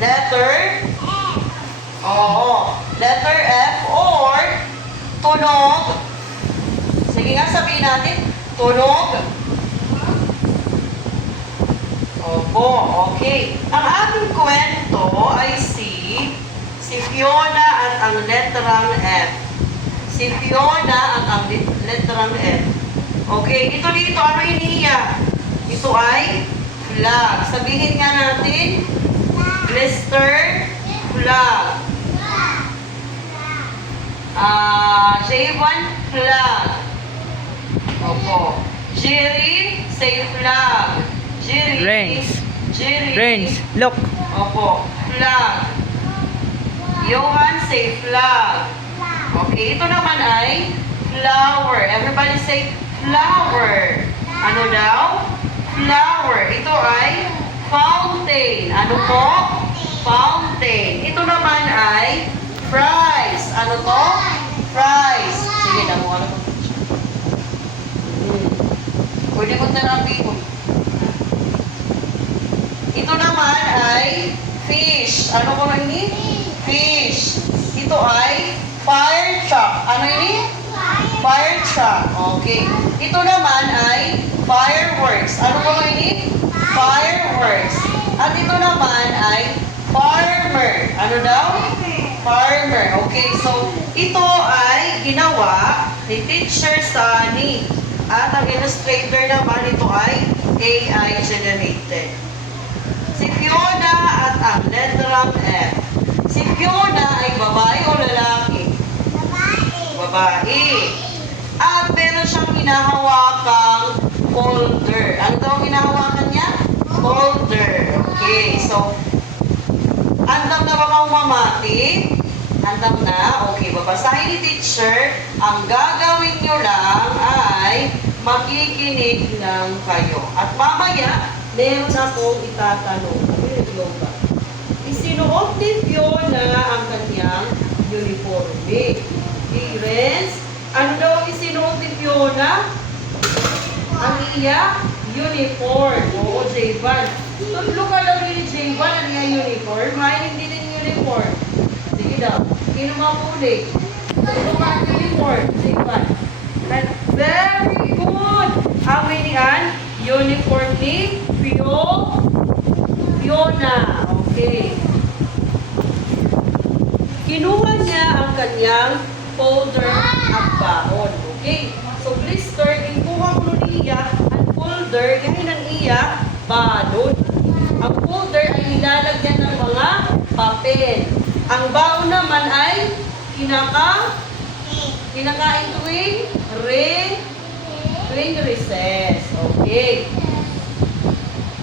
Letter? Oo. Letter F or tunog. Sige nga, sabihin natin. Tunog. Opo, okay. Ang ating kwento ay si Fiona at ang letrang F. Si Fiona at ang letrang F. Okay, ito dito, ano iniiyak? Ito ay flag. Sabihin nga natin, Mr. Flag. J1 flag. Opo. Jerry, say flag. Jerry. Rains. Jerry. Rains. Look. Opo. Flag. Johan, say flag. Okay, ito naman ay flower. Everybody say flower. Ano daw? Flower. Ito ay fountain. Ano po? Fountain. Ito naman ay fries. Ano to? Fries. Sige, damo ano po. Pwede mo therapy mo. Ito naman ay fish. Ano ko na ini? Fish. Ito ay fire truck. Ano ini? Fire truck. Okay. Ito naman ay fireworks. Ano ko na ini? Fireworks. At ito naman ay farmer. Ano daw? Farmer. Okay, so ito ay ginawa ni Teacher Sunny. At ang illustrator naman ito ay AI generated. Si Fiona at ang letrang F. Si Fiona ay babae o lalaki? Babae. At meron siyang hinahawakang folder. Ano daw ang hinahawakan niya? Folder. Okay, so andam na ba kang mamati? Andam na? Okay, babasahin ni teacher. Ang gagawin nyo lang ay makikinig lang kayo. At mamaya, meron akong itatanong. Yoga. Isinuot ni Fiona ang kanyang uniforme. Parents, ano daw isinuot ni Fiona? Ang iya uniform. Oo, J1. Tutlo ka lang ni J1 ang iya uniform. Mahinig din yung uniform. Sige daw. Sino mapuli? Tutlo ka ang uniform. J1. Very good. Ang minihan, uniform ni Fiona. Okay. Kinuha niya ang kanyang folder at baon. Okay. So, please turn. Kinuha ko niya ang folder. Yan ang iya baon. Ang folder ay nilalagyan ng mga papel. Ang baon naman ay kinakain tuwing recess. Okay.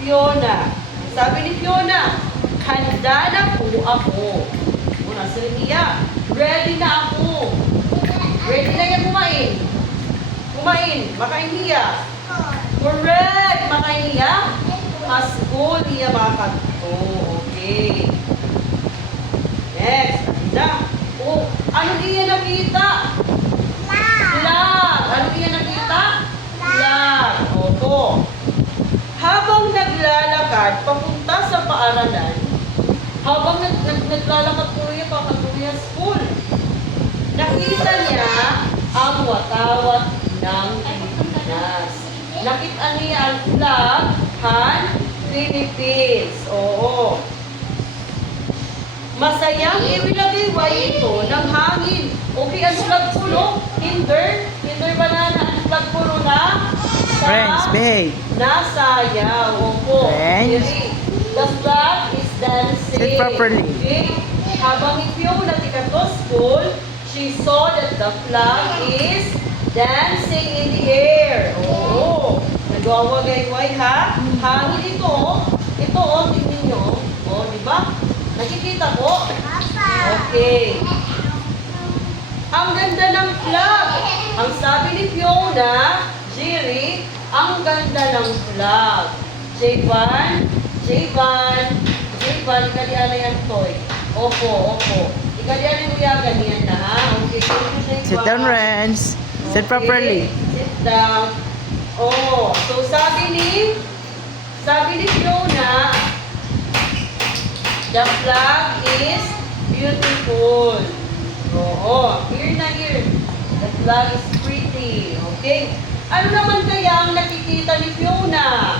Fiona. Sabi ni Fiona, handa na po ako. Una sa niya, ready na ako. Ready na yan kumain. Kumain. Makain niya. Correct. Makain niya. School niya makato. Okay. Next. Handa. Oh, ano niya nakita? Flag. Ano niya nakita? Flag. Opo. Habang naglalakad papunta sa paaralan, habang naglalakad po niya papunta school, nakita niya ang watawat ng Pilipinas. Nakita niya ang flag ng Philippines. Oo. Masayang iwilagay ito ng hangin. Okay, ang flag puno, hinder banana, ang flag puno na Friends, behave. nasayaw. Opo. Friends. The flag is dancing. Sit properly. Okay? Habang if yung natika to school, she saw that the flag is dancing in the air. Oo. Nagwawagay-way ha? Hangin ito. Ito, tingnan nyo. Di ba? Nakikita ko? Okay. Ang ganda ng flag. Ang sabi ni Fiona, Jerry, ang ganda ng flag. J1, ikalian na yan, Toy. Opo. Ikalian mo yan, ganyan na ha. Okay, Sit down, friends. Sit properly. Sit down. Oh, so sabi ni Fiona, The flag is beautiful. Oo. Here na here. The flag is pretty. Okay. Ano naman kaya ang nakikita ni Fiona?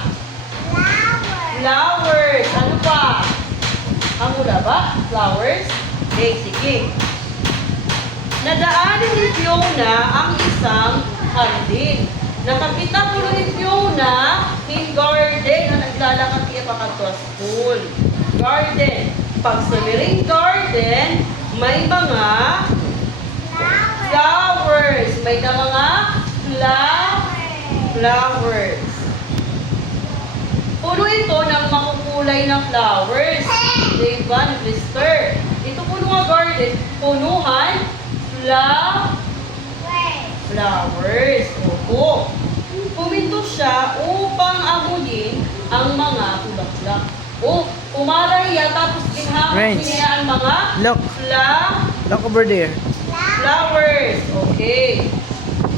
Flowers. Ano pa? Ang mula ba? Flowers? Okay, sige. Nadaanan ni Fiona ang isang hardin. Nakakita ko ni Fiona in garden na naglalakad kaya pa school. Garden. Pag sa miring garden, may mga flowers. May na mga flowers. Puno ito ng makukulay na flowers. Diba, Mr. Ito puno nga garden, punuhan flowers. Opo. Puminto siya upang amuyin ang mga bulaklak. O, umaraya tapos Friends. pinayaan mga Look. Look over there. flowers. Okay.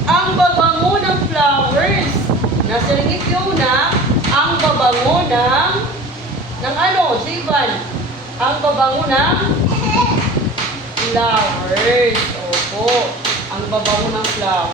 Ang babango ng flowers. Nasa rin ni Fiona, ang babango ng ano, Sivan? Ang babango ng flowers. Opo. Ang babango ng flowers.